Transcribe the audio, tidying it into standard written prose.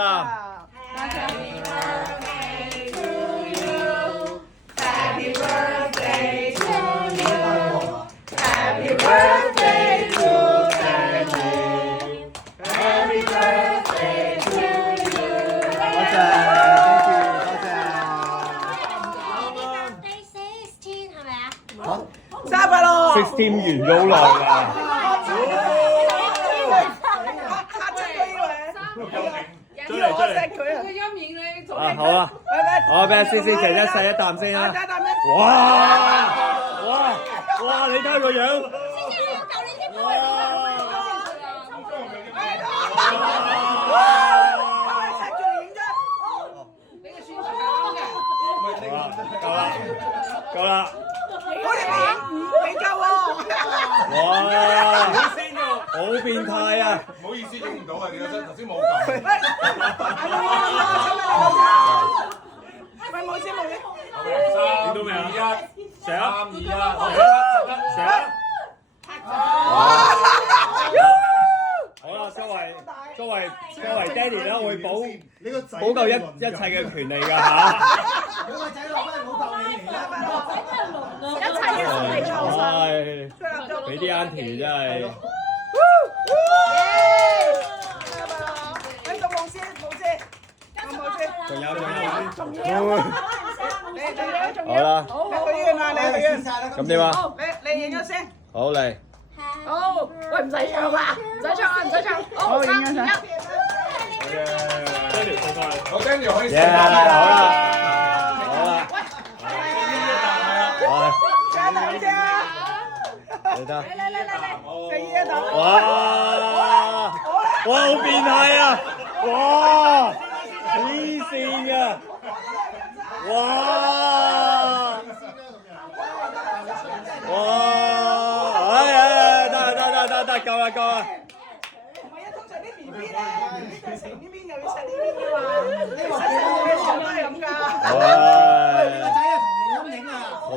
3。Happy birthday to you. Happy birthday to you. Happy birthday to Sandy. Happy birthday to you. 多謝，多謝。Birthday 16係咪啊？生日快樂16完咗好耐啦。出嚟出嚟。佢嘅陰影咧，啊好啊，好俾阿思思食一細一啖先啦。哇哇哇！你睇下個樣。夠啦，未夠喎！哇！好變態啊！唔好意思，影唔到啊！你真頭先冇撳。喂，冇先冇先。三到未啊？成啊！ 3、2、1，成啊！好啦，作為爹哋咧，我會保夠一切嘅權利㗎嚇。有個仔落翻老豆你嚟啦！一切嘅順利創新。唉，俾啲 auntie 真係。喺度冇先，冇先。仲有。你好啦，去醫院啦，你去醫院。咁點啊？你影咗先。好嚟。好，喂，唔使唱啦，唔使唱啊，唔使唱。好，影咗相。我跟住可以。好啦。加大啲啊！你得。嚟，第二度。哇！哇！好變態啊！哇！黐線㗎！哇！哇！得，夠啦！唔係啊，通常啲 BB 咧，BB 就食呢邊又要食呢邊嘅嘛，你食都係咁㗎。